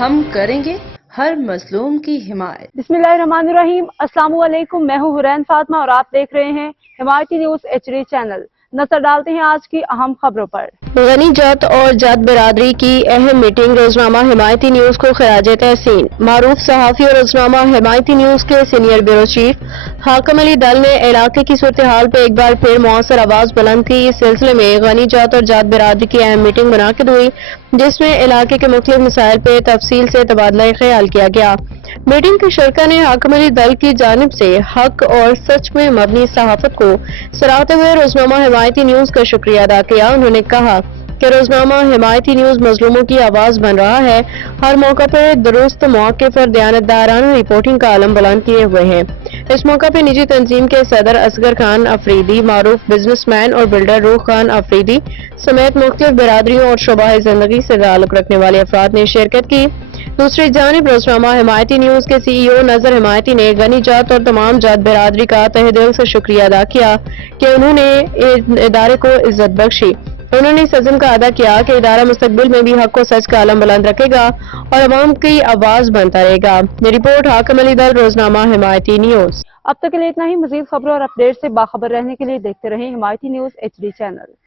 ہم کریں گے ہر مظلوم کی حمایت۔ بسم اللہ الرحمن الرحیم۔ السلام علیکم، میں ہوں حرین فاطمہ اور آپ دیکھ رہے ہیں حمایتی نیوز HD چینل۔ نظر ڈالتے ہیں آج کی اہم خبروں پر۔ غنی جت اور جت برادری کی اہم میٹنگ، روزنامہ حمایتی نیوز کو خراج تحسین۔ معروف صحافی اور روزنامہ حمایتی نیوز کے سینئر بیورو چیف حاکم علی ڈل نے علاقے کی صورتحال پہ ایک بار پھر مؤثر آواز بلند کی۔ اس سلسلے میں غنی جت اور جت برادری کی اہم میٹنگ منعقد ہوئی، جس میں علاقے کے مختلف مسائل پہ تفصیل سے تبادلہ خیال کیا گیا۔ میٹنگ کے شرکا نے حاکم علی ڈل کی جانب سے حق اور سچ میں مبنی صحافت کو سراہتے ہوئے روزنامہ حمایتی نیوز کا شکریہ ادا کیا۔ انہوں نے کہا کہ روزنامہ حمایتی نیوز مظلوموں کی آواز بن رہا ہے، ہر موقع پر درست موقف اور دیانتدارانہ رپورٹنگ کا علم بلند کیے ہوئے ہیں۔ اس موقع پہ نجی تنظیم کے صدر اصغر خان افریدی، معروف بزنس مین اور بلڈر روح خان افریدی سمیت مختلف برادریوں اور شعبہ زندگی سے تعلق رکھنے والے افراد نے شرکت کی۔ دوسری جانب روزنامہ حمایتی نیوز کے CEO نذر حمایتی نے غنی جت اور تمام جت برادری کا تہ دل سے شکریہ ادا کیا کہ انہوں نے ادارے کو عزت بخشی۔ انہوں نے اس عزم کا ادا کیا کہ ادارہ مستقبل میں بھی حق و سچ کا علم بلند رکھے گا اور عوام کی آواز بنتا رہے گا۔ یہ رپورٹ حاکم علی ڈل، روزنامہ حمایتی نیوز۔ اب تک کے لیے اتنا ہی۔ مزید خبروں اور اپڈیٹ سے باخبر رہنے کے لیے دیکھتے رہیں حمایتی نیوز HD چینل۔